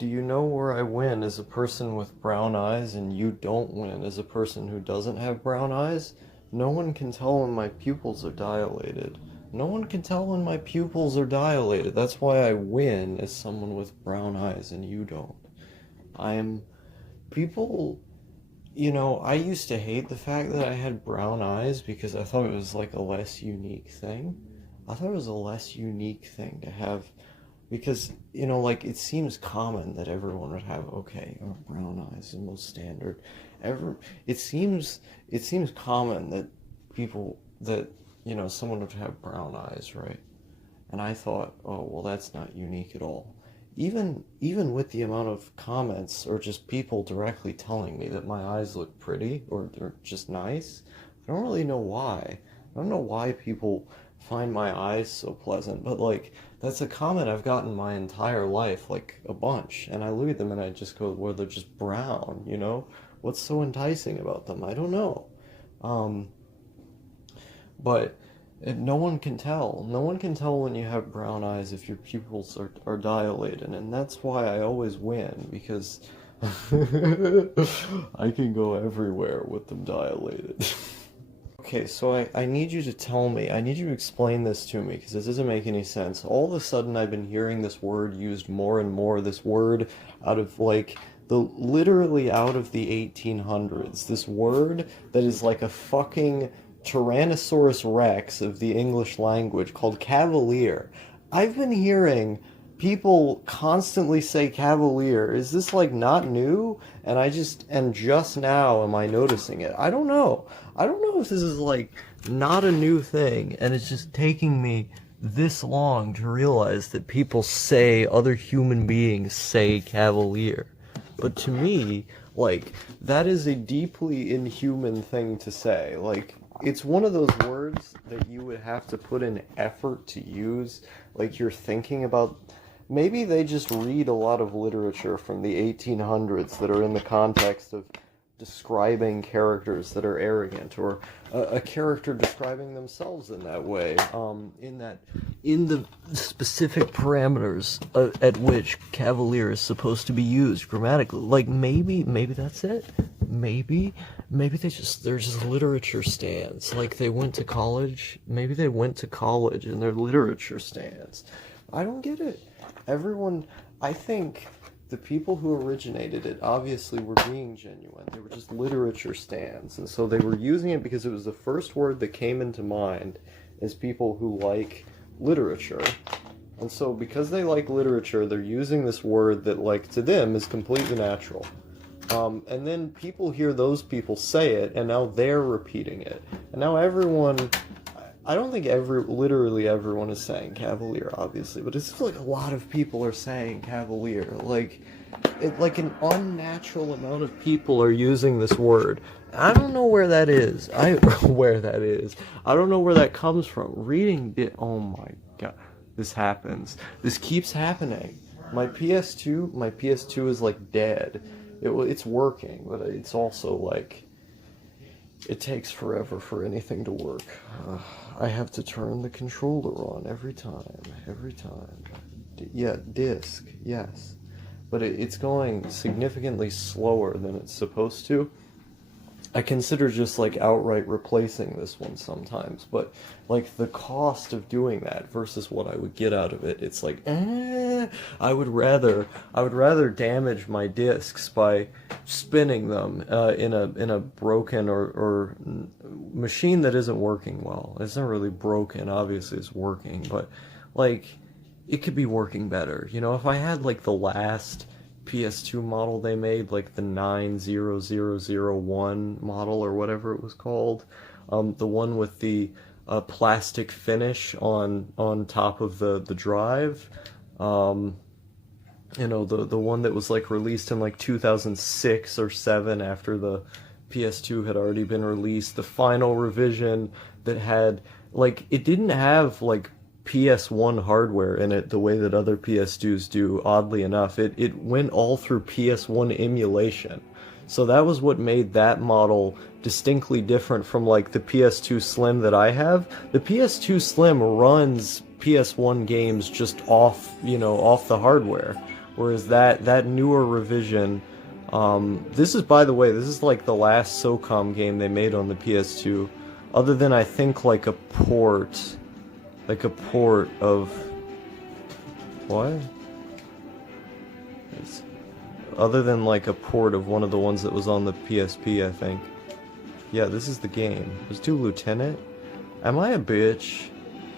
do you know where I win as a person with brown eyes and you don't win as a person who doesn't have brown eyes? No one can tell when my pupils are dilated. No one can tell when my pupils are dilated. That's why I win as someone with brown eyes and you don't. I'm... People... You know, I used to hate the fact that I had brown eyes because I thought it was like a less unique thing. I thought it was a less unique thing to have because, you know, like it seems common that everyone would have, okay, brown eyes, the most standard. It seems common that someone would have brown eyes, right? And I thought, oh, well, that's not unique at all. Even with the amount of comments or just people directly telling me that my eyes look pretty or they're just nice, I don't really know why. I don't know why people find my eyes so pleasant, but like that's a comment I've gotten my entire life, like a bunch, and I look at them and I just go, well, they're just brown, you know? What's so enticing about them? I don't know. But no one can tell. No one can tell when you have brown eyes if your pupils are dilated, and that's why I always win, because I can go everywhere with them dilated. Okay, so I need you to tell me, I need you to explain this to me, because this doesn't make any sense. All of a sudden I've been hearing this word used more and more, this word out of like, literally out of the 1800s. This word that is like a fucking Tyrannosaurus Rex of the English language called cavalier. I've been hearing people constantly say cavalier. Is this like not new? And just now am I noticing it? I don't know. I don't know if this is like not a new thing and it's just taking me this long to realize that people say, other human beings say cavalier. But to me, like, that is a deeply inhuman thing to say. Like, it's one of those words that you would have to put in effort to use. Like, you're thinking about... Maybe they just read a lot of literature from the 1800s that are in the context of describing characters that are arrogant, or a character describing themselves in that way, in the specific parameters at which cavalier is supposed to be used grammatically. Like, maybe that's it. Maybe they're just literature stands. Like, they went to college. Maybe they went to college and they're literature stands. I don't get it. I think the people who originated it obviously were being genuine. They were just literature stands. And so they were using it because it was the first word that came into mind as people who like literature. And so because they like literature, they're using this word that, like, to them is completely natural. And then people hear those people say it, and now they're repeating it. And now everyone... I don't think literally everyone is saying cavalier, obviously, but it's like a lot of people are saying cavalier. Like an unnatural amount of people are using this word. I don't know where that is. I don't know where that comes from. Oh my god, this happens. This keeps happening. My PS2 is like dead. It's working, but it's also like... It takes forever for anything to work. I have to turn the controller on every time. Yeah, disc, yes. But it's going significantly slower than it's supposed to. I consider just like outright replacing this one sometimes, but like the cost of doing that versus what I would get out of it, it's like, I would rather damage my discs by spinning them in a broken or machine that isn't working well. It's not really broken, obviously it's working, but like it could be working better. You know, if I had like the last PS2 model they made, like the 90001 model or whatever it was called, the one with the plastic finish on top of the drive, you know, the one that was like released in like 2006 or 7 after the PS2 had already been released, the final revision that had, like, it didn't have like PS1 hardware in it the way that other PS2s do, oddly enough. It went all through PS1 emulation. So that was what made that model distinctly different from like the PS2 Slim that I have. The PS2 Slim runs PS1 games just off the hardware. Whereas that newer revision, this is, by the way, this is like the last SOCOM game they made on the PS2, other than I think like a port of what? It's, other than like a port of one of the ones that was on the PSP, I think. Yeah, this is the game. Let's do Lieutenant. Am I a bitch?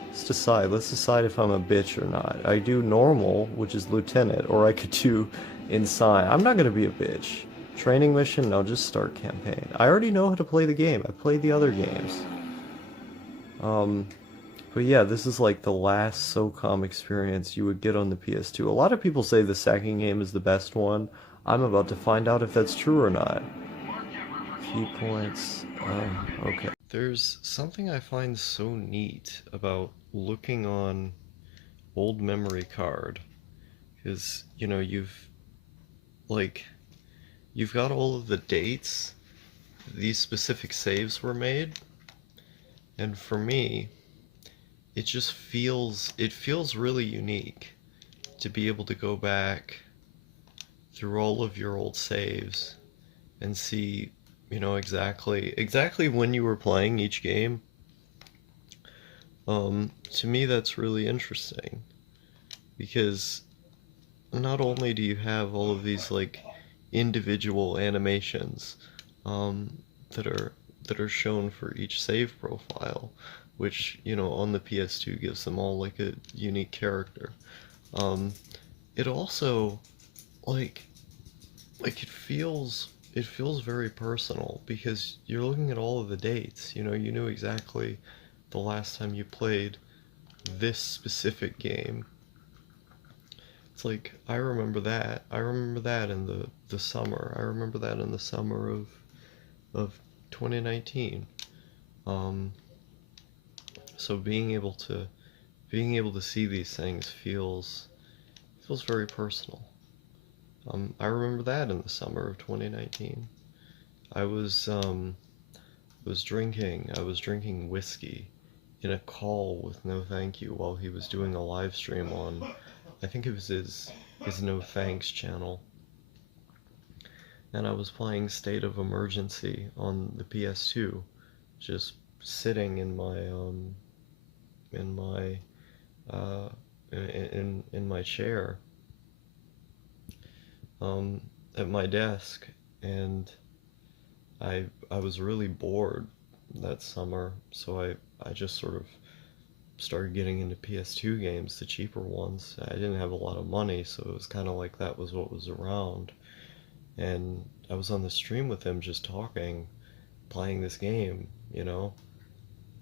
Let's decide. Let's decide if I'm a bitch or not. I do normal, which is Lieutenant, or I could do Inside. I'm not gonna be a bitch. Training mission? No, just start campaign. I already know how to play the game. I played the other games. But yeah, this is like the last SOCOM experience you would get on the PS2. A lot of people say the second game is the best one. I'm about to find out if that's true or not. Key points. Okay. There's something I find so neat about looking on old memory card. Because, you know, you've got all of the dates these specific saves were made. And for me, it feels really unique to be able to go back through all of your old saves and see, you know, exactly when you were playing each game. To me, that's really interesting, because not only do you have all of these like individual animations that are shown for each save profile, which, you know, on the PS2 gives them all like a unique character. It also like it feels very personal, because you're looking at all of the dates. You know, you knew exactly the last time you played this specific game. It's like, I remember that. I remember that in the summer. I remember that in the summer of 2019. So being able to see these things feels very personal. I remember that in the summer of 2019. I was drinking whiskey in a call with No Thank You while he was doing a live stream on, I think it was his No Thanks channel. And I was playing State of Emergency on the PS2, just sitting in my chair at my desk, and I was really bored that summer, so I just sort of started getting into PS2 games, the cheaper ones. I didn't have a lot of money, so it was kind of like that was what was around. And I was on the stream with him just talking, playing this game, you know,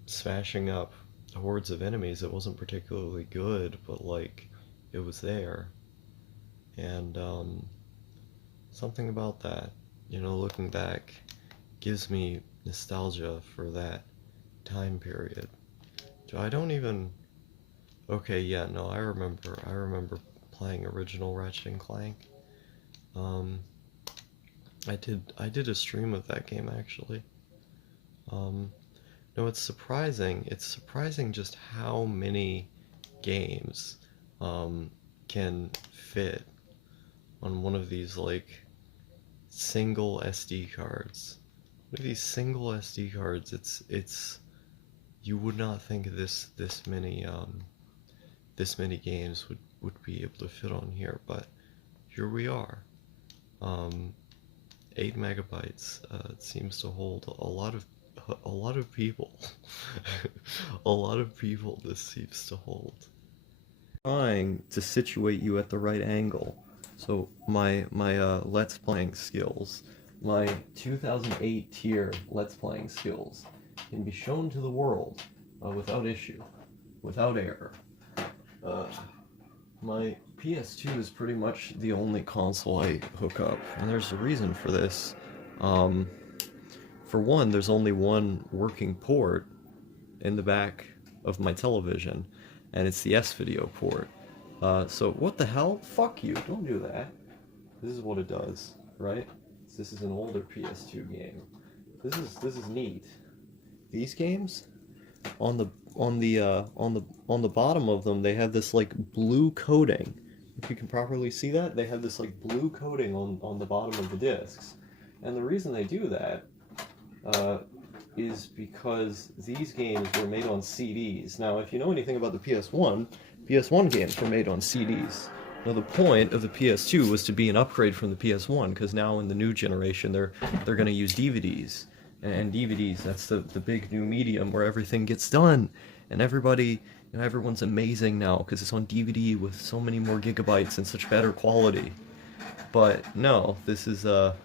smashing up hordes of enemies. It wasn't particularly good, but like, it was there. And something about that, you know, looking back, gives me nostalgia for that time period. I don't even... Okay, yeah, no, I remember playing original Ratchet and Clank. I did a stream of that game, actually. No, it's surprising just how many games can fit on one of these like single SD cards. One of these single SD cards, it's you would not think this many games would be able to fit on here, but here we are. 8 megabytes. It seems to hold a lot of people. A lot of people this seems to hold. Trying to situate you at the right angle. So my Let's Playing skills, my 2008 tier Let's Playing skills can be shown to the world without issue, without error. My PS2 is pretty much the only console I hook up, and there's a reason for this. For one, there's only one working port in the back of my television, and it's the S-Video port. So what the hell? Fuck you, don't do that. This is what it does, right? This is an older PS2 game. This is neat. These games, on the bottom of them, they have this like blue coating if you can properly see that, they have this like blue coating on the bottom of the discs. And the reason they do that is because these games were made on CDs. Now, if you know anything about the PS1 games were made on CDs. Now, the point of the PS2 was to be an upgrade from the PS1, because now in the new generation, they're going to use DVDs. And DVDs, that's the big new medium where everything gets done. And everybody, everyone's amazing now, because it's on DVD with so many more gigabytes and such better quality. But no, this is old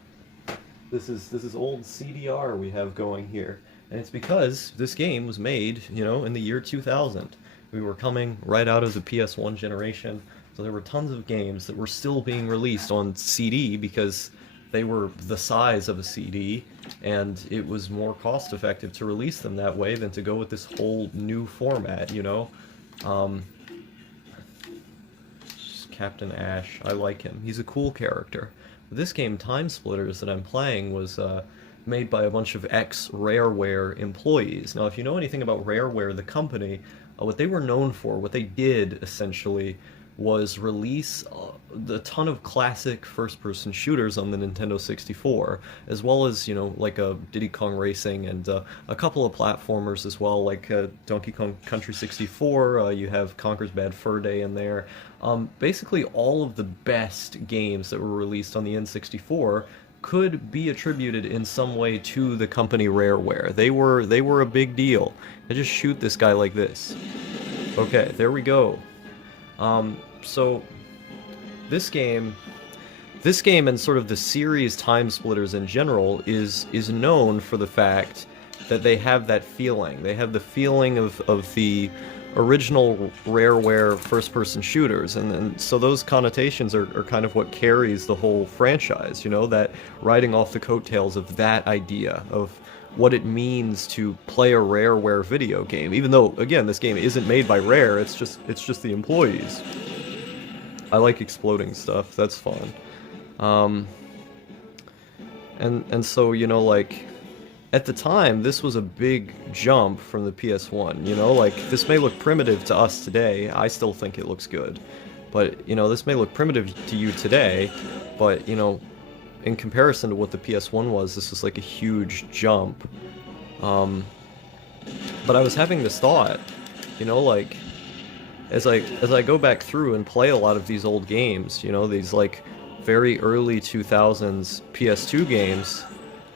CDR we have going here. And it's because this game was made, in the year 2000. We were coming right out of the PS1 generation, so there were tons of games that were still being released on CD because they were the size of a CD, and it was more cost effective to release them that way than to go with this whole new format, Captain Ash, I like him. He's a cool character. This game, Time Splitters, that I'm playing was made by a bunch of ex-Rareware employees. Now, if you know anything about Rareware, the company, what they were known for, what they did, essentially, was release a ton of classic first-person shooters on the Nintendo 64, as well as, like a Diddy Kong Racing and a couple of platformers as well, like Donkey Kong Country 64, you have Conker's Bad Fur Day in there. Basically, all of the best games that were released on the N64 could be attributed in some way to the company Rareware. They were a big deal. I just shoot this guy like this. Okay, there we go. So this game and sort of the series Time Splitters in general is known for the fact that they have that feeling. They have the feeling of the original Rareware first-person shooters, and so those connotations are kind of what carries the whole franchise, that riding off the coattails of that idea of what it means to play a Rareware video game, even though, again, this game isn't made by Rare, it's just the employees. I like exploding stuff, that's fun. And so, like, at the time, this was a big jump from the PS1, like, this may look primitive to us today, I still think it looks good, but, this may look primitive to you today, but, in comparison to what the PS1 was, this was like a huge jump. But I was having this thought, like, as I go back through and play a lot of these old games, these like very early 2000s PS2 games,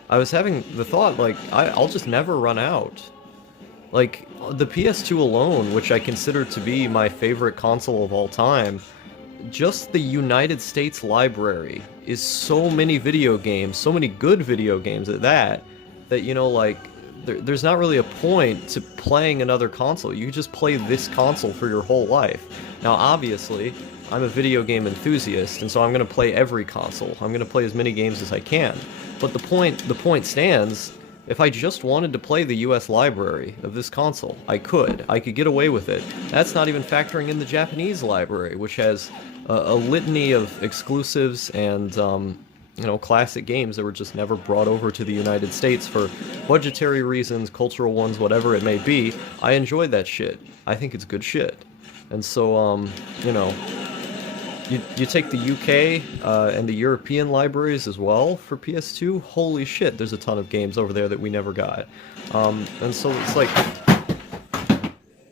I was having the thought, like, I'll just never run out. Like, the PS2 alone, which I consider to be my favorite console of all time, just the United States library is so many video games, so many good video games at that, like, there's not really a point to playing another console. You just play this console for your whole life. Now, obviously, I'm a video game enthusiast, and so I'm going to play every console. I'm going to play as many games as I can. But the point stands, if I just wanted to play the US library of this console, I could get away with it. That's not even factoring in the Japanese library, which has a litany of exclusives and, classic games that were just never brought over to the United States for budgetary reasons, cultural ones, whatever it may be. I enjoyed that shit. I think it's good shit. And so, you take the UK and the European libraries as well for PS2, holy shit, there's a ton of games over there that we never got. And so it's like...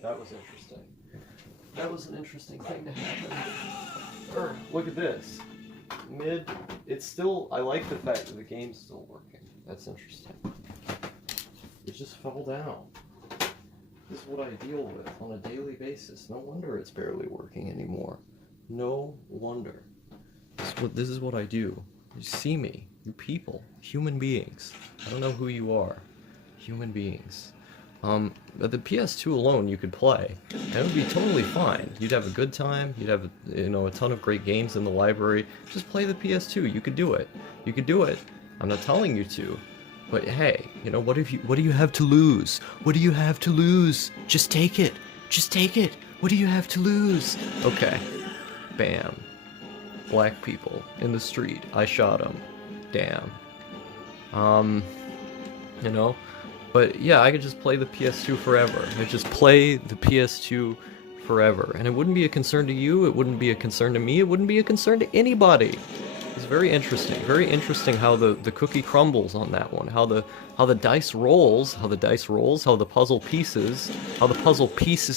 That was interesting. That was an interesting thing to happen. Look at this. It's still... I like the fact that the game's still working. That's interesting. It just fell down. This is what I deal with on a daily basis. No wonder it's barely working anymore. No wonder. This is what I do. You see me. You're people. Human beings. I don't know who you are. Human beings. But the PS2 alone you could play, and it would be totally fine. You'd have a good time, you'd have, a ton of great games in the library. Just play the PS2, you could do it. You could do it. I'm not telling you to. But hey, what do you have to lose? What do you have to lose? Just take it. Just take it. What do you have to lose? Okay. Bam. Black people in the street. I shot them. Damn. But yeah, I could just play the PS2 forever. I just play the PS2 forever. And it wouldn't be a concern to you, it wouldn't be a concern to me, it wouldn't be a concern to anybody. It's very interesting how the cookie crumbles on that one, how the dice rolls, how the puzzle pieces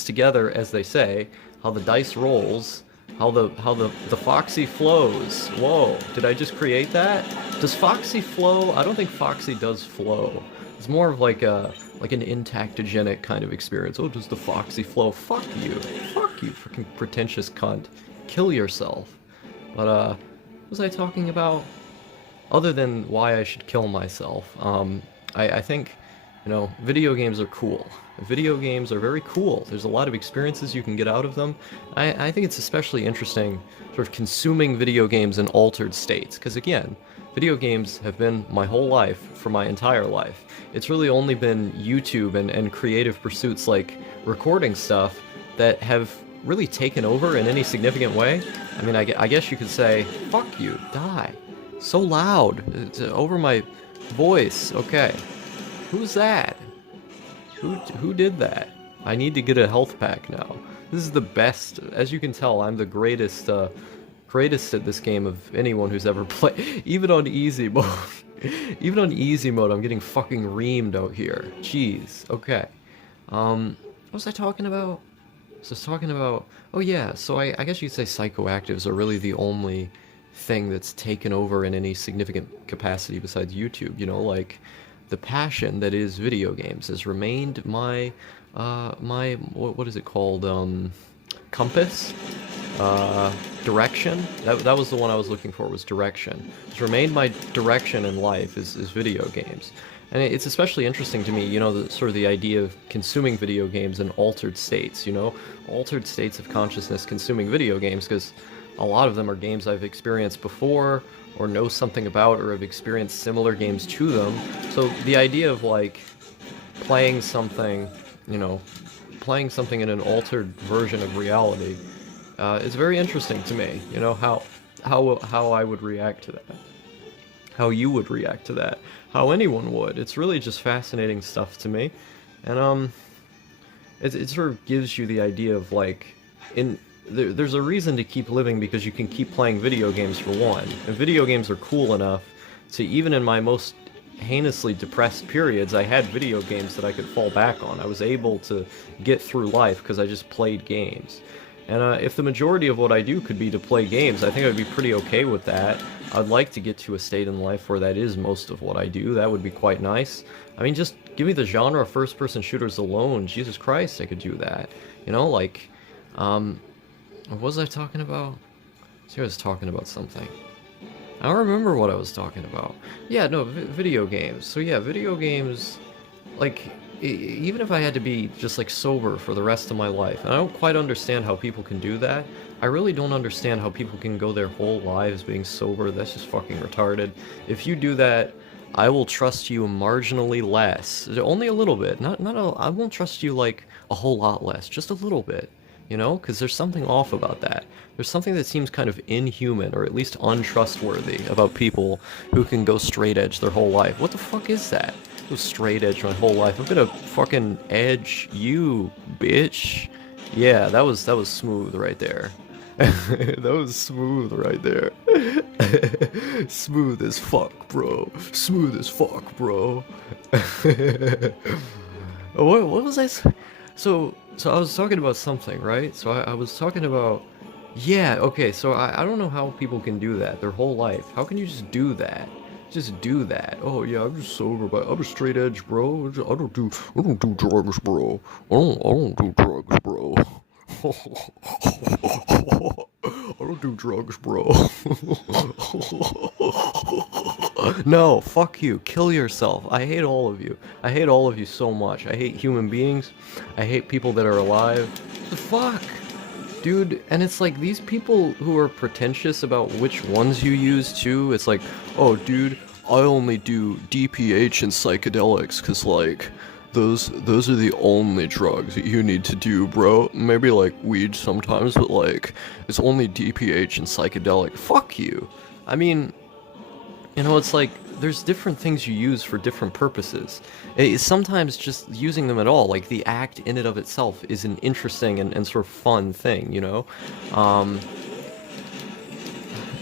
together, as they say, how the dice rolls, how the Foxy flows. Whoa, did I just create that? Does Foxy flow? I don't think Foxy does flow. It's more of like an intactogenic kind of experience. Oh, does the Foxy flow? Fuck you, freaking pretentious cunt. Kill yourself. But what was I talking about? Other than why I should kill myself, I think, you know, video games are cool. Video games are very cool. There's a lot of experiences you can get out of them. I think it's especially interesting sort of consuming video games in altered states, because again, video games have been my whole life for my entire life. It's really only been YouTube and creative pursuits like recording stuff that have really taken over in any significant way. I mean, I guess you could say, fuck you, die. So loud, it's over my voice. Okay, who's that? Who did that? I need to get a health pack now. This is the best. As you can tell, I'm the greatest at this game of anyone who's ever played. Even on easy mode. Even on easy mode, I'm getting fucking reamed out here. Jeez. Okay. What was I talking about? Oh yeah, so I guess you'd say psychoactives are really the only thing that's taken over in any significant capacity besides YouTube, you know, like the passion that is video games has remained my what is it called, compass, direction. That was the one I was looking for, was direction. It's remained my direction in life is video games. And it's especially interesting to me, you know, sort of the idea of consuming video games in altered states, you know, altered states of consciousness consuming video games, because a lot of them are games I've experienced before, or know something about, or have experienced similar games to them. So the idea of, like, playing something, you know, playing something in an altered version of reality is very interesting to me, you know, how I would react to that. How you would react to that. How anyone would. It's really just fascinating stuff to me. And, it sort of gives you the idea of, like, there's a reason to keep living, because you can keep playing video games for one. And video games are cool enough to, even in my most heinously depressed periods, I had video games that I could fall back on. I was able to get through life because I just played games. And if the majority of what I do could be to play games, I think I'd be pretty okay with that. I'd like to get to a state in life where that is most of what I do. That would be quite nice. I mean, just give me the genre of first-person shooters alone. Jesus Christ, I could do that. You know, like, what was I talking about? I was talking about something. I don't remember what I was talking about. Yeah, no, video games. So yeah, video games, like, even if I had to be just, like, sober for the rest of my life, and I don't quite understand how people can do that. I really don't understand how people can go their whole lives being sober. That's just fucking retarded. If you do that, I will trust you marginally less. Only a little bit. I won't trust you, like, a whole lot less. Just a little bit. You know? Because there's something off about that. There's something that seems kind of inhuman, or at least untrustworthy, about people who can go straight edge their whole life. What the fuck is that? Go straight edge my whole life. I'm gonna fucking edge you, bitch. Yeah, that was smooth right there. That was smooth right there. Smooth as fuck, bro. Smooth as fuck, bro. What was I? So I was talking about something, right? So I was talking about. Yeah, okay, so I don't know how people can do that their whole life. How can you just do that? Just do that. Oh yeah, I'm just sober, but I'm a straight edge, bro. I don't do drugs, bro. I don't do drugs, bro. I don't do drugs, bro. No, fuck you. Kill yourself. I hate all of you. I hate all of you so much. I hate human beings. I hate people that are alive. The fuck? Dude, and it's like these people who are pretentious about which ones you use too, it's like, oh dude, I only do DPH and psychedelics cause like, those are the only drugs that you need to do, bro. Maybe like weed sometimes, but like, it's only DPH and psychedelic. Fuck you. I mean, you know, it's like, there's different things you use for different purposes. Sometimes just using them at all, like the act in and of itself, is an interesting and sort of fun thing, you know?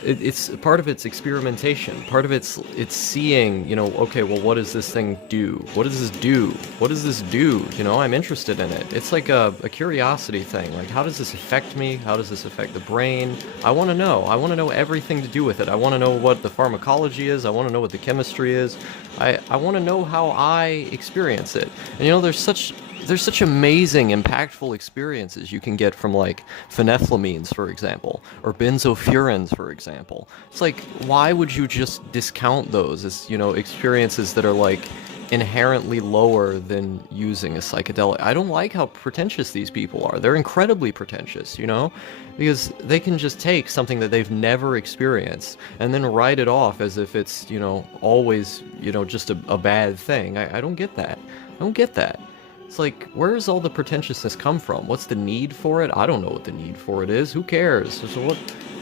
It's part of its experimentation. Part of it's seeing, you know, okay, well, what does this thing do? What does this do? What does this do? You know, I'm interested in it. It's like a curiosity thing. Like, how does this affect me? How does this affect the brain? I want to know. I want to know everything to do with it. I want to know what the pharmacology is. I want to know what the chemistry is. I want to know how I experience it. And, you know, there's such amazing, impactful experiences you can get from, like, phenethylamines, for example, or benzofurans, for example. It's like, why would you just discount those as, you know, experiences that are, like, inherently lower than using a psychedelic? I don't like how pretentious these people are. They're incredibly pretentious, you know? Because they can just take something that they've never experienced and then write it off as if it's, you know, always, you know, just a bad thing. I don't get that. I don't get that. It's like, where does all the pretentiousness come from? What's the need for it? I don't know what the need for it is. Who cares? So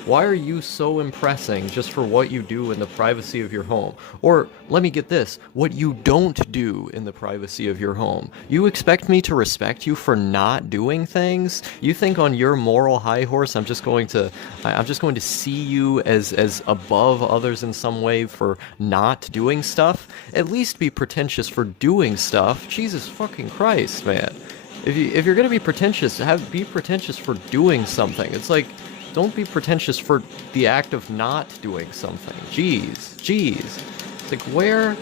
why are you so impressing just for what you do in the privacy of your home? Or, let me get this, what you don't do in the privacy of your home. You expect me to respect you for not doing things? You think on your moral high horse I'm just going to see you as above others in some way for not doing stuff? At least be pretentious for doing stuff. Jesus fucking Christ, man. If you're gonna be pretentious, be pretentious for doing something. It's like, don't be pretentious for the act of not doing something. Jeez. It's like, where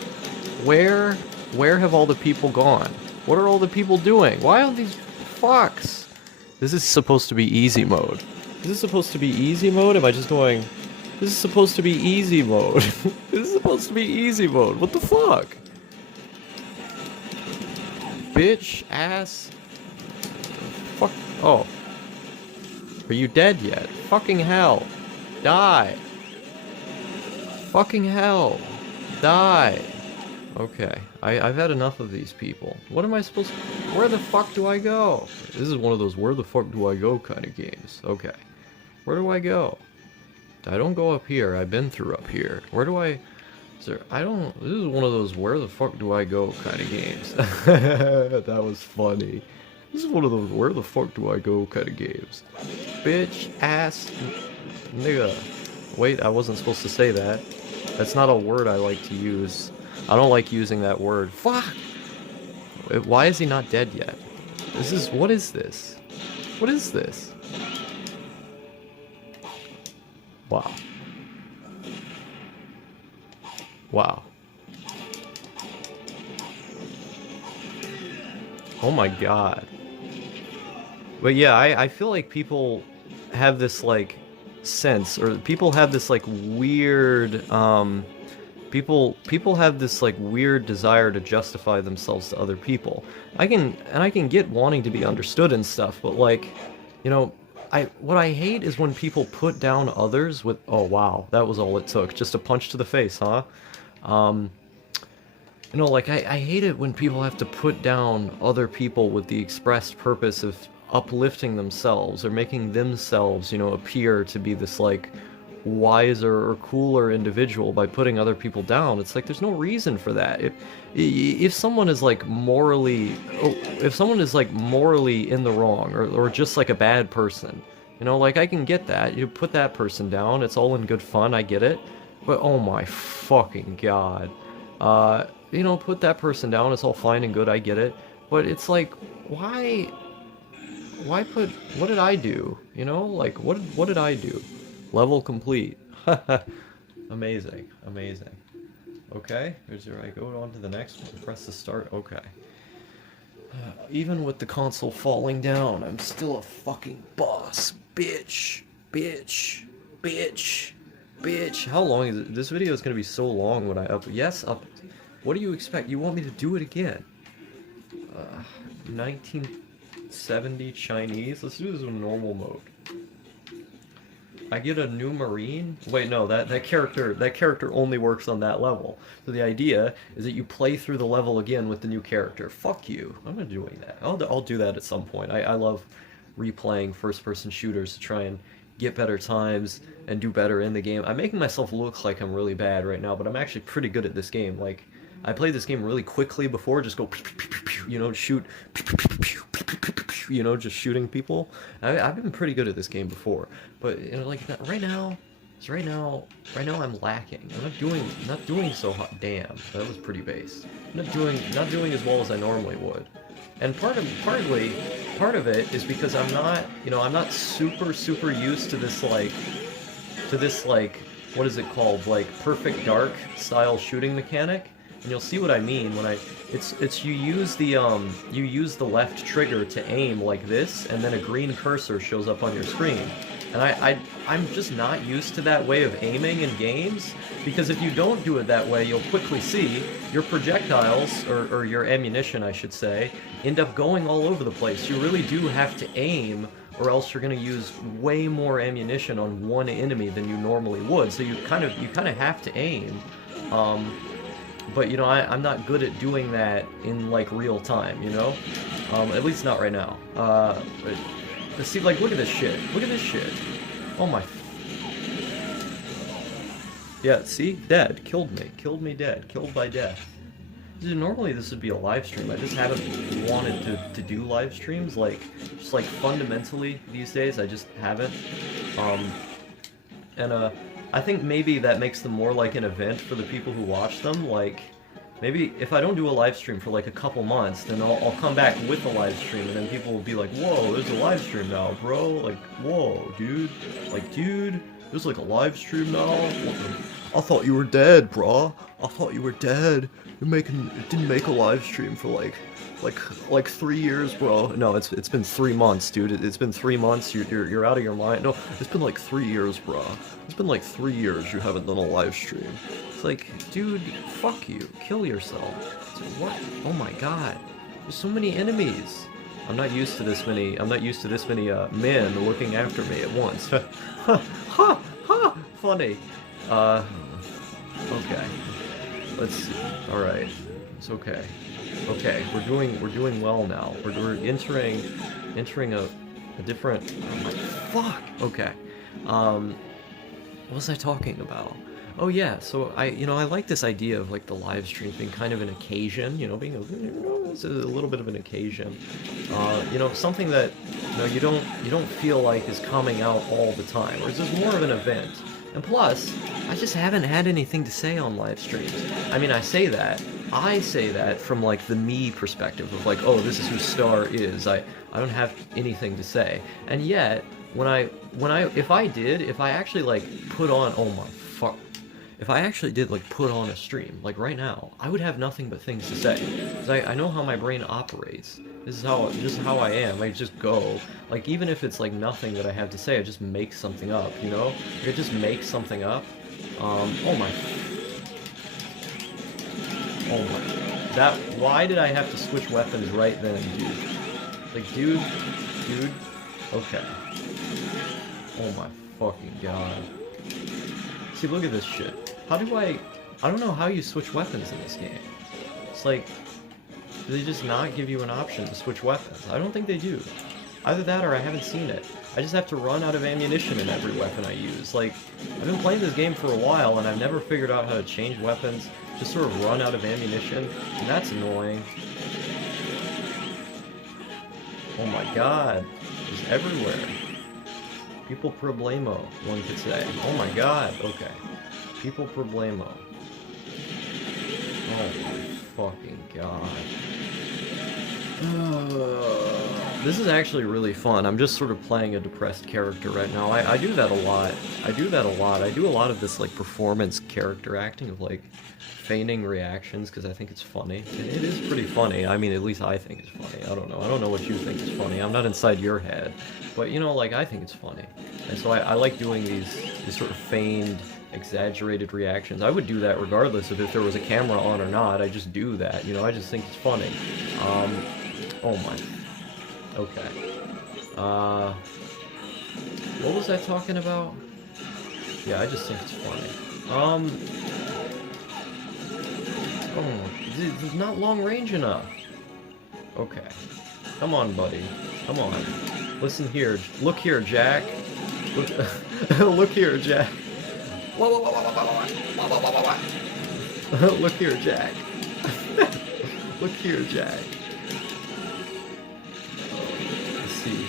have all the people gone? What are all the people doing? Why are these fucks? This is supposed to be easy mode. Is this supposed to be easy mode? Am I just going, this is supposed to be easy mode. This is supposed to be easy mode. What the fuck? Bitch, ass. Fuck. Oh. Are you dead yet? Fucking hell. Die. Fucking hell. Die. Okay. I've had enough of these people. What am I supposed to... Where the fuck do I go? This is one of those where the fuck do I go kind of games. Okay. Where do I go? I don't go up here. I've been through up here. Where do I... Sir, I don't... This is one of those where the fuck do I go kind of games. That was funny. This is one of those where the fuck do I go kind of games. Bitch, ass, nigga. Wait, I wasn't supposed to say that. That's not a word I like to use. I don't like using that word. Fuck! Why is he not dead yet? What is this? What is this? Wow. Wow. Oh my god. But yeah, I feel like people have this, like, sense, or people have this, like, weird, people have this, like, weird desire to justify themselves to other people. I can get wanting to be understood and stuff, but, like, you know, what I hate is when people put down others with, oh wow, that was all it took, just a punch to the face, huh? You know, like, I hate it when people have to put down other people with the expressed purpose of uplifting themselves or making themselves, you know, appear to be this, like, wiser or cooler individual by putting other people down. It's like, there's no reason for that. If someone is, like, morally in the wrong, or just, like, a bad person, you know, like, I can get that. You put that person down, it's all in good fun, I get it. But oh my fucking god. You know, put that person down, it's all fine and good, I get it. But it's like, why put, what did I do? You know, like, what did I do? Level complete. Amazing, amazing. Okay, here's where I go on to the next one. Press the start, okay. Even with the console falling down, I'm still a fucking boss. Bitch, bitch, bitch, bitch. How long is it? This video is gonna be so long when I up. Yes, up. What do you expect? You want me to do it again? 1970 Chinese? Let's do this in normal mode. I get a new Marine? Wait, no, that character only works on that level. So the idea is that you play through the level again with the new character. Fuck you. I'm not doing that. I'll do that at some point. I love replaying first-person shooters to try and get better times, and do better in the game. I'm making myself look like I'm really bad right now, but I'm actually pretty good at this game. Like, I played this game really quickly before, just go, you know, shoot, you know, just shooting people. I've been pretty good at this game before, but you know, like right now, I'm lacking. I'm not doing so hot. Damn, that was pretty base. Not doing as well as I normally would. And part of it is because I'm not super used to this like, what is it called, like perfect dark style shooting mechanic. And you'll see what I mean when you use the left trigger to aim like this, and then a green cursor shows up on your screen. And I'm just not used to that way of aiming in games, because if you don't do it that way, you'll quickly see your projectiles, or your ammunition, I should say, end up going all over the place. You really do have to aim, or else you're going to use way more ammunition on one enemy than you normally would. So you kind of have to aim. But you know, I'm not good at doing that in like real time, you know? At least not right now. But see, like, look at this shit. Look at this shit. Oh my. Yeah, see? Dead. Killed me dead. Killed by death. Dude, normally this would be a live stream. I just haven't wanted to do live streams. Like, just like fundamentally these days, I just haven't. I think maybe that makes them more like an event for the people who watch them. Like, maybe if I don't do a live stream for like a couple months, then I'll come back with a live stream, and then people will be like, whoa, there's a live stream now, bro. Like, whoa, dude. Like, dude, there's like a live stream now. I thought you were dead, bro. I thought you were dead. It didn't make a live stream for like 3 years, bro. No, it's been 3 months, dude. It's been 3 months. You're out of your mind. No, it's been like 3 years, bro. It's been like 3 years you haven't done a live stream. It's like, dude, fuck you. Kill yourself. It's like, what? Oh my god. There's so many enemies. I'm not used to this many men looking after me at once. Ha ha ha. Funny. Okay. Let's see. All right. It's okay. Okay, we're doing well now. We're entering a different. Oh my fuck. Okay. What was I talking about? Oh yeah. So I like this idea of like the live stream being kind of an occasion. You know, it's a little bit of an occasion. Something that you don't feel like is coming out all the time, or it's just more of an event. And plus, I just haven't had anything to say on live streams. I mean, I say that from like the me perspective of like, oh, this is who Star is. I don't have anything to say. And yet, if I actually like put on, oh my fuck, if I actually did like put on a stream, like right now, I would have nothing but things to say. Because I know how my brain operates. This is how I am. I just go. Like, even if it's like nothing that I have to say, I just make something up, you know? I just make something up. Oh my. Why did I have to switch weapons right then, dude? Like, dude, okay. Oh my fucking god. See, look at this shit. I don't know how you switch weapons in this game. It's like, do they just not give you an option to switch weapons? I don't think they do. Either that or I haven't seen it. I just have to run out of ammunition in every weapon I use. Like, I've been playing this game for a while and I've never figured out how to change weapons. Just sort of run out of ammunition, and that's annoying. Oh my god. It's everywhere. People problemo, one could say. Oh my god, okay. People problemo. Oh my fucking god. This is actually really fun. I'm just sort of playing a depressed character right now. I do that a lot. I do a lot of this like performance character acting of like feigning reactions because I think it's funny. It is pretty funny. I mean, at least I think it's funny. I don't know what you think is funny. I'm not inside your head. But you know, like, I think it's funny. And so I like doing these sort of feigned, exaggerated reactions. I would do that regardless of if there was a camera on or not. I just do that, you know, I just think it's funny. Oh my. Okay. What was I talking about? Yeah, I just think it's funny. Oh, it's not long range enough. Okay. Come on, buddy. Come on. Listen here. Look here, Jack. Look, look here, Jack. Look here, Jack. Look here, Jack. Let's see.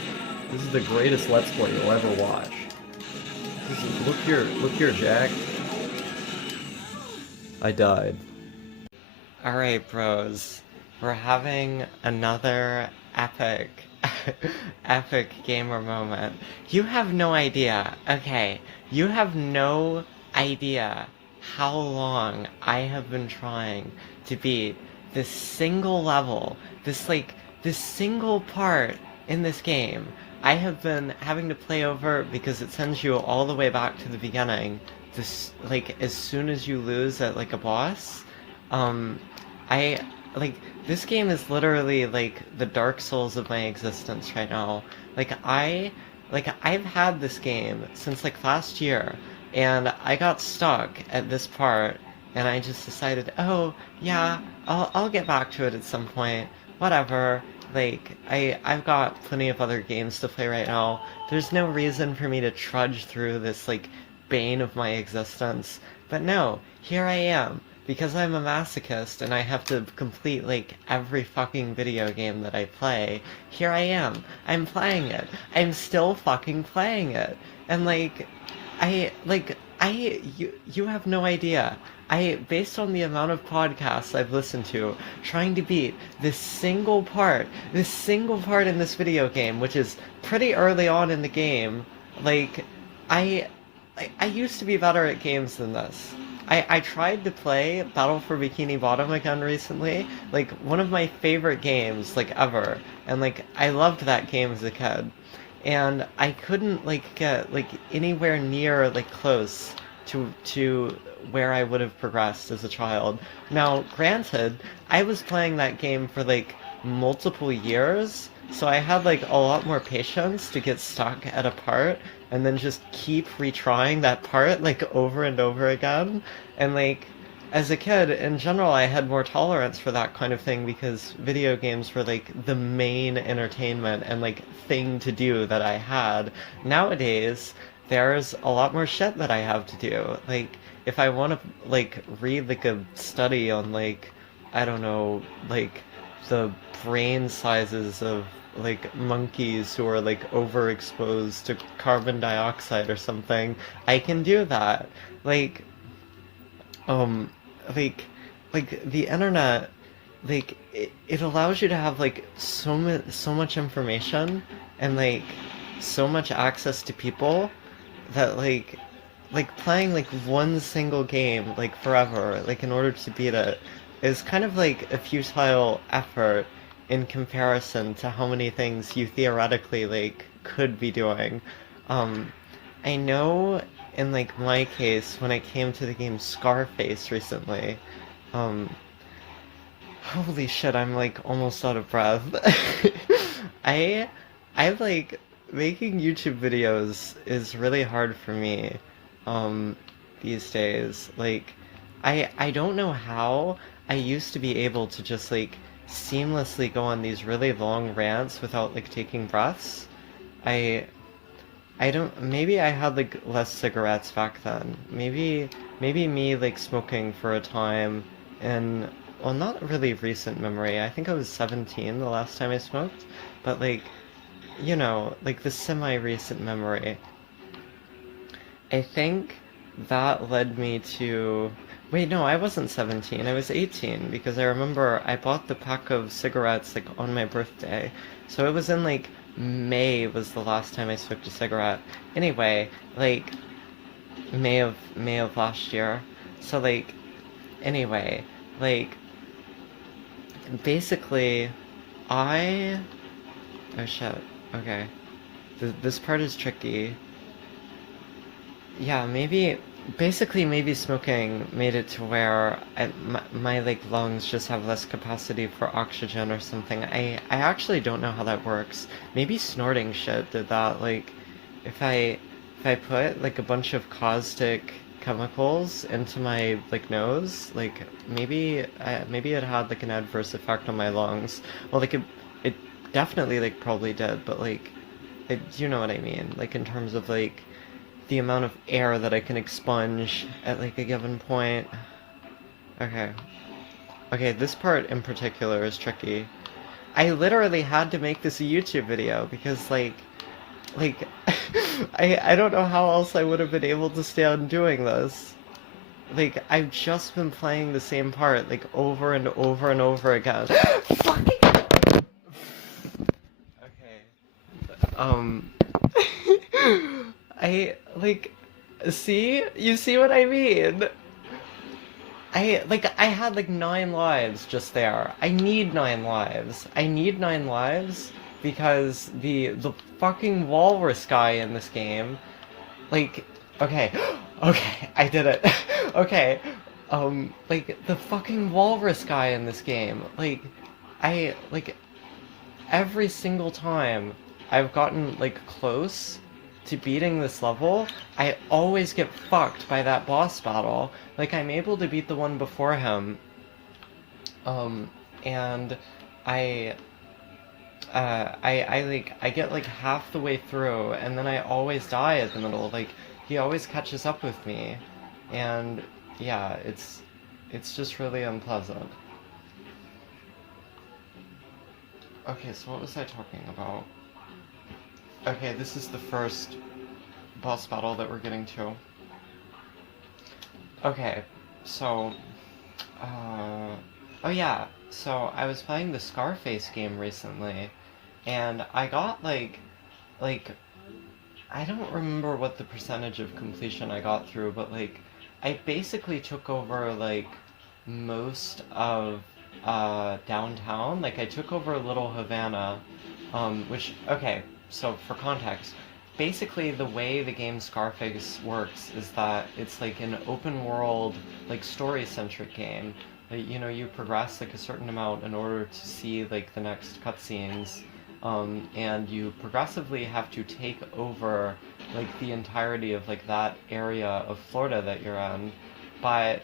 This is the greatest Let's Play you'll ever watch. Look here, Jack. I died. Alright, bros. We're having another epic epic gamer moment. You have no idea. Okay, you have no idea how long I have been trying to beat this single level, this single part in this game. I have been having to play over because it sends you all the way back to the beginning. This, like, as soon as you lose at, like, a boss. This game is literally, like, the Dark Souls of my existence right now. I've had this game since, like, last year, and I got stuck at this part, and I just decided, oh, yeah, I'll get back to it at some point, whatever. Like, I've got plenty of other games to play right now. There's no reason for me to trudge through this, like, bane of my existence. But no, here I am. Because I'm a masochist and I have to complete, like, every fucking video game that I play, here I am. I'm playing it. I'm still fucking playing it. And, you have no idea. Based on the amount of podcasts I've listened to, trying to beat this single part in this video game, which is pretty early on in the game, I used to be better at games than this. I tried to play Battle for Bikini Bottom again recently, like, one of my favorite games, like, ever, and, like, I loved that game as a kid, and I couldn't, like, get, like, anywhere near, like, close to where I would have progressed as a child. Now, granted, I was playing that game for, like, multiple years, so I had, like, a lot more patience to get stuck at a part, and then just keep retrying that part, like, over and over again. And, like, as a kid, in general, I had more tolerance for that kind of thing because video games were, like, the main entertainment and, like, thing to do that I had. Nowadays, there's a lot more shit that I have to do. Like, if I want to, like, read, like, a study on, like, I don't know, like, the brain sizes of, like, monkeys who are, like, overexposed to carbon dioxide or something, I can do that. Like, the internet, like, it allows you to have, like, so much information and, like, so much access to people that, like, playing, like, one single game, like, forever, like, in order to beat it, is kind of, like, a futile effort in comparison to how many things you theoretically, like, could be doing. I know in, like, my case, when it came to the game Scarface recently, holy shit, I'm, like, almost out of breath. I've, like, making YouTube videos is really hard for me, these days. Like, I don't know how I used to be able to just, like, seamlessly go on these really long rants without, like, taking breaths. I don't, maybe I had, like, less cigarettes back then. Maybe me, like, smoking for a time in, well, not really recent memory. I think I was 17 the last time I smoked, but, like, you know, like, the semi-recent memory. I think that led me to... Wait, no, I wasn't 17, I was 18, because I remember I bought the pack of cigarettes, like, on my birthday. So it was in, like, May was the last time I smoked a cigarette. Anyway, like, May of last year. So, like, anyway, like, basically, oh shit, okay. This part is tricky. Yeah, maybe smoking made it to where my like lungs just have less capacity for oxygen or something. I actually don't know how that works. Maybe snorting shit did that. Like, if I put like a bunch of caustic chemicals into my like nose, like maybe it had like an adverse effect on my lungs. Well, like it definitely like probably did, but like you know what I mean. Like in terms of like the amount of air that I can expunge at like a given point. Okay. Okay, this part in particular is tricky. I literally had to make this a YouTube video because like I don't know how else I would have been able to stay on doing this. Like I've just been playing the same part like over and over and over again. Fucking okay. Um I like see? You see what I mean? I had like 9 lives just there. I need 9 lives. I need 9 lives because the fucking walrus guy in this game, like, okay, okay, I did it. Okay, like the fucking walrus guy in this game, like every single time I've gotten like close to beating this level, I always get fucked by that boss battle. Like I'm able to beat the one before him, and I I get like half the way through, and then I always die at the middle. Like he always catches up with me, and yeah, it's just really unpleasant. Okay, so what was I talking about? Okay, this is the first boss battle that we're getting to. Okay, so, oh yeah, so I was playing the Scarface game recently, and I got like, I don't remember what the percentage of completion I got through, but like, I basically took over like most of downtown. Like I took over Little Havana, which, okay, so for context, basically the way the game Scarface works is that it's like an open world, like story-centric game. Like, you know, you progress like a certain amount in order to see like the next cutscenes, and you progressively have to take over like the entirety of like that area of Florida that you're in. But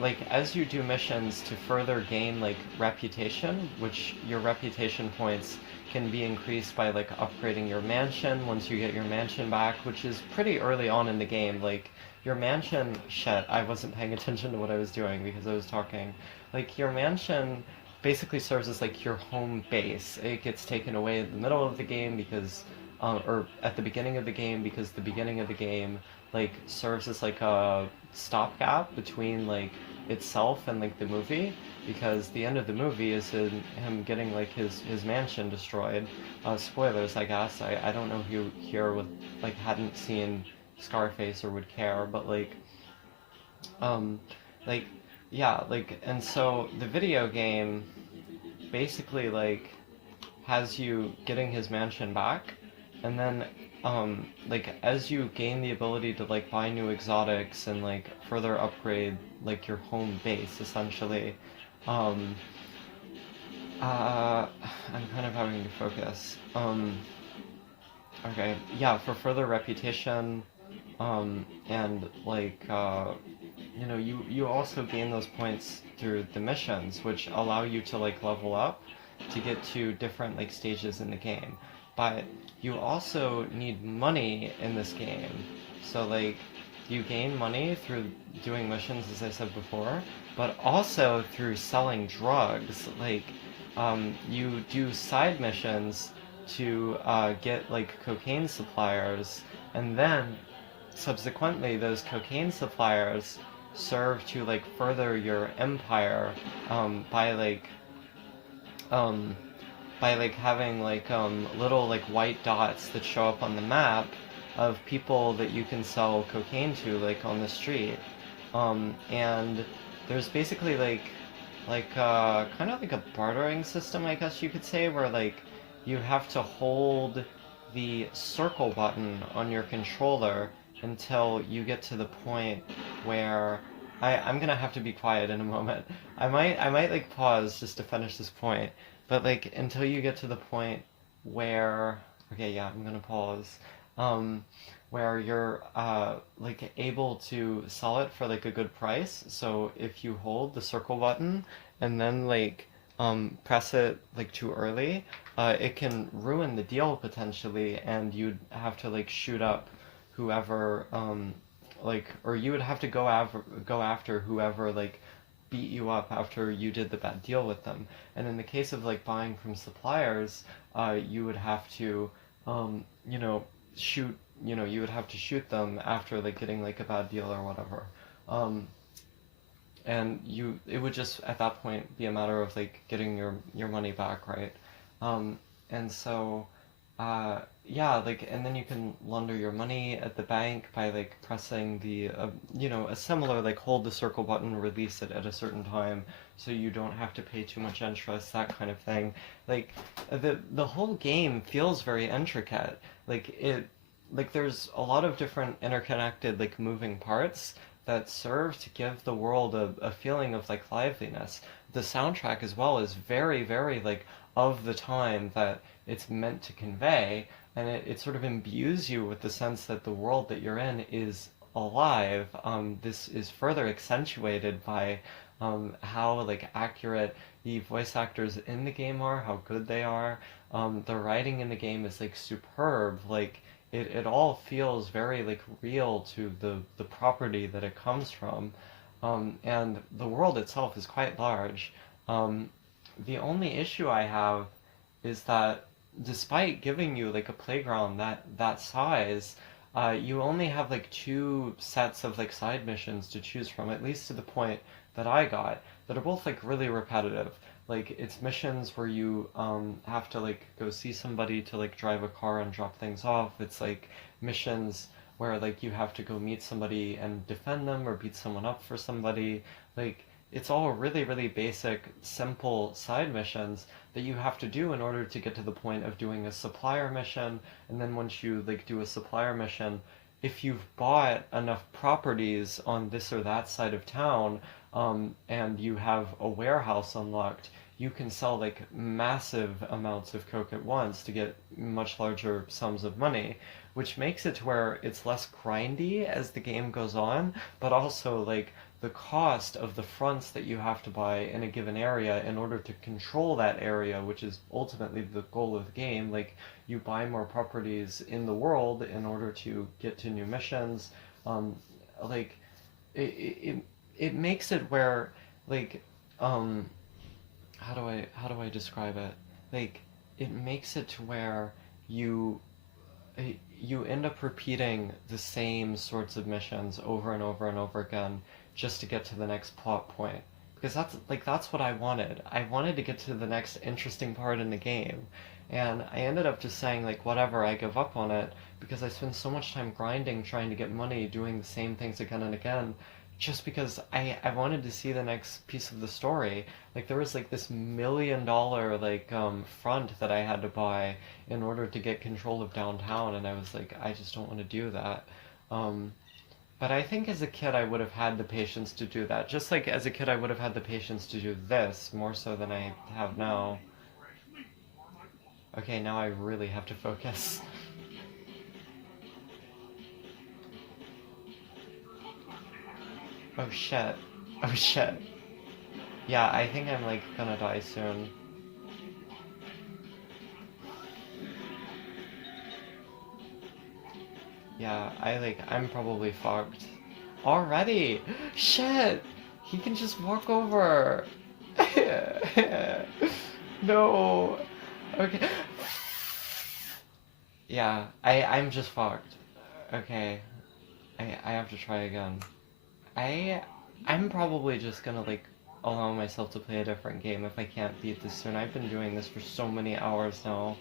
like as you do missions to further gain like reputation, which your reputation points can be increased by like upgrading your mansion once you get your mansion back, which is pretty early on in the game. Like your mansion, shit, I wasn't paying attention to what I was doing because I was talking. Like your mansion basically serves as like your home base. It gets taken away in the middle of the game because or at the beginning of the game, because the beginning of the game like serves as like a stopgap between like itself and like the movie, because the end of the movie is in him getting like his mansion destroyed. Spoilers, I guess. I don't know who here would like hadn't seen Scarface or would care, but um like yeah, like, and so the video game basically like has you getting his mansion back, and then like as you gain the ability to like buy new exotics and like further upgrade like your home base essentially, um I'm kind of having to focus. Okay, yeah, for further reputation, and like you know, you also gain those points through the missions, which allow you to like level up to get to different like stages in the game. But you also need money in this game. So like you gain money through doing missions, as I said before, but also through selling drugs. Like you do side missions to get like cocaine suppliers, and then subsequently those cocaine suppliers serve to like further your empire, by um, having like little like white dots that show up on the map of people that you can sell cocaine to like on the street, and there's basically kind of like a bartering system, I guess you could say, where like you have to hold the circle button on your controller until you get to the point where I'm gonna have to be quiet in a moment. I might like pause just to finish this point, but like until you get to the point where, okay, yeah, I'm gonna pause. Um, where you're like able to sell it for like a good price. So if you hold the circle button and then like press it like too early, it can ruin the deal potentially, and you'd have to like shoot up whoever, like, or you would have to go after whoever, like, beat you up after you did the bad deal with them. And in the case of, like, buying from suppliers, you would have to, you know, shoot, you would have to shoot them after, like, getting, like, a bad deal or whatever. And it would just, at that point, be a matter of, like, getting your money back, right? And so, yeah, like, and then you can launder your money at the bank by, like, pressing the, a similar, like, hold the circle button, release it at a certain time, so you don't have to pay too much interest, that kind of thing. Like, the whole game feels very intricate. Like, there's a lot of different interconnected, like, moving parts that serve to give the world a feeling of, like, liveliness. The soundtrack as well is very, very, like, of the time that it's meant to convey, and it sort of imbues you with the sense that the world that you're in is alive. This is further accentuated by how, like, accurate the voice actors in the game are, how good they are. The writing in the game is, like, superb. Like, it all feels very, like, real to the property that it comes from. And the world itself is quite large. The only issue I have is that despite giving you, like, a playground that size, you only have, like, two sets of, like, side missions to choose from, at least to the point that I got, that are both, like, really repetitive. Like, it's missions where you have to, like, go see somebody to, like, drive a car and drop things off. It's, like, missions where, like, you have to go meet somebody and defend them or beat someone up for somebody. Like, it's all really, really basic, simple side missions that you have to do in order to get to the point of doing a supplier mission. And then once you, like, do a supplier mission, if you've bought enough properties on this or that side of town, and you have a warehouse unlocked, you can sell, like, massive amounts of coke at once to get much larger sums of money, which makes it to where it's less grindy as the game goes on, but also, like, the cost of the fronts that you have to buy in a given area in order to control that area, which is ultimately the goal of the game. Like, you buy more properties in the world in order to get to new missions. Like, it makes it where, like, how do I describe it? Like, it makes it to where you you end up repeating the same sorts of missions over and over and over again just to get to the next plot point. Because that's what I wanted. I wanted to get to the next interesting part in the game. And I ended up just saying, like, whatever, I give up on it because I spend so much time grinding, trying to get money, doing the same things again and again, just because I wanted to see the next piece of the story. Like, there was, like, this $1 million, like, front that I had to buy in order to get control of downtown, and I was like, I just don't want to do that. But I think as a kid I would have had the patience to do that. Just like as a kid I would have had the patience to do this, more so than I have now. Okay, now I really have to focus. Oh shit. Oh shit. Yeah, I think I'm, like, gonna die soon. Yeah, I'm probably fucked. Already! Shit! He can just walk over! No! Okay. Yeah, I'm just fucked. Okay. I have to try again. I'm probably just gonna, like, allow myself to play a different game if I can't beat this soon. I've been doing this for so many hours now.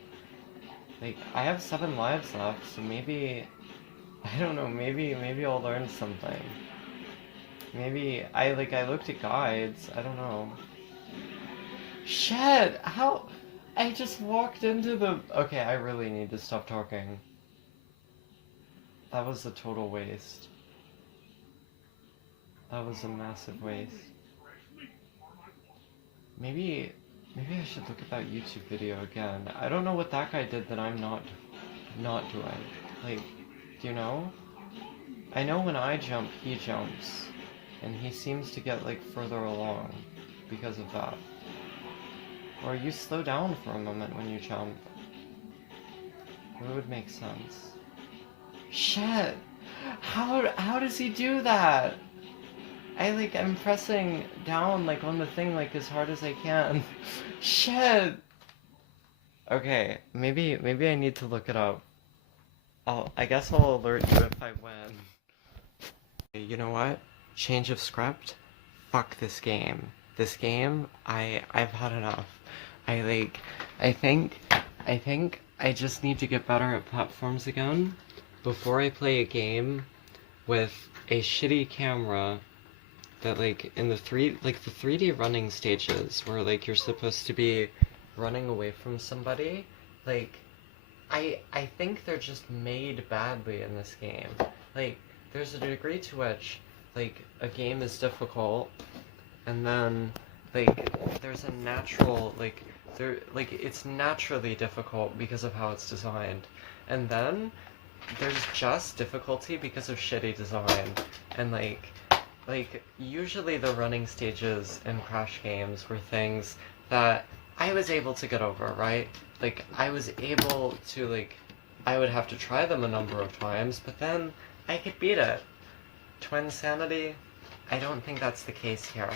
Like, I have 7 lives left, so maybe, I don't know, maybe I'll learn something. Maybe, I looked at guides, I don't know. Shit! How? I just walked into the... Okay, I really need to stop talking. That was a total waste. That was a massive waste. Maybe I should look at that YouTube video again. I don't know what that guy did that I'm not doing. Like, do you know? I know when I jump, he jumps. And he seems to get, like, further along because of that. Or you slow down for a moment when you jump. It would make sense. Shit! How does he do that? I'm pressing down, like, on the thing, like, as hard as I can. Shit! Okay, maybe I need to look it up. I guess I'll alert you if I win. You know what? Change of script? Fuck this game. This game, I've had enough. I like, I think, I think I just need to get better at platforms again before I play a game with a shitty camera that like in the 3D running stages where like you're supposed to be running away from somebody, like I think they're just made badly in this game. Like there's a degree to which like a game is difficult and then like there's a natural it's naturally difficult because of how it's designed. And then there's just difficulty because of shitty design. And like usually the running stages in Crash games were things that I was able to get over, right? Like I was able to I would have to try them a number of times, but then I could beat it. Twin Sanity, I don't think that's the case here.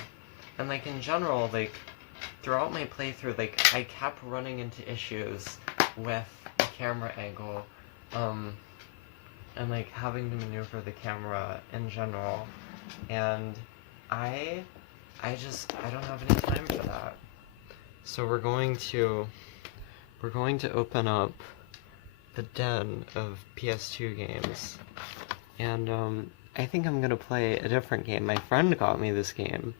And like in general, like throughout my playthrough, like I kept running into issues with the camera angle, and like having to maneuver the camera in general. And I don't have any time for that. So we're going to open up the den of PS2 games. And I think I'm gonna play a different game. My friend got me this game.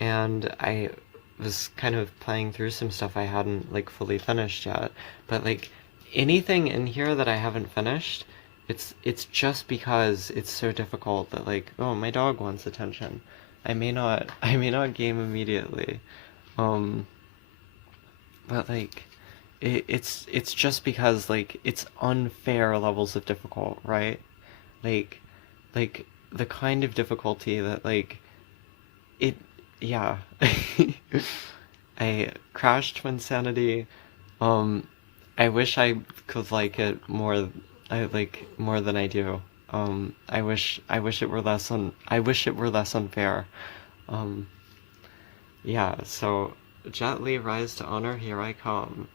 And I was kind of playing through some stuff I hadn't like fully finished yet. But like anything in here that I haven't finished, it's just because it's so difficult that like, oh, my dog wants attention. I may not game immediately. But like it's just because like it's unfair levels of difficult, right? Like the kind of difficulty that like yeah. I crashed Twin Sanity. I wish I could like it more. I like more than I do. I wish it were less unfair. Yeah. So, Jet Li, Rise to Honor, here I come.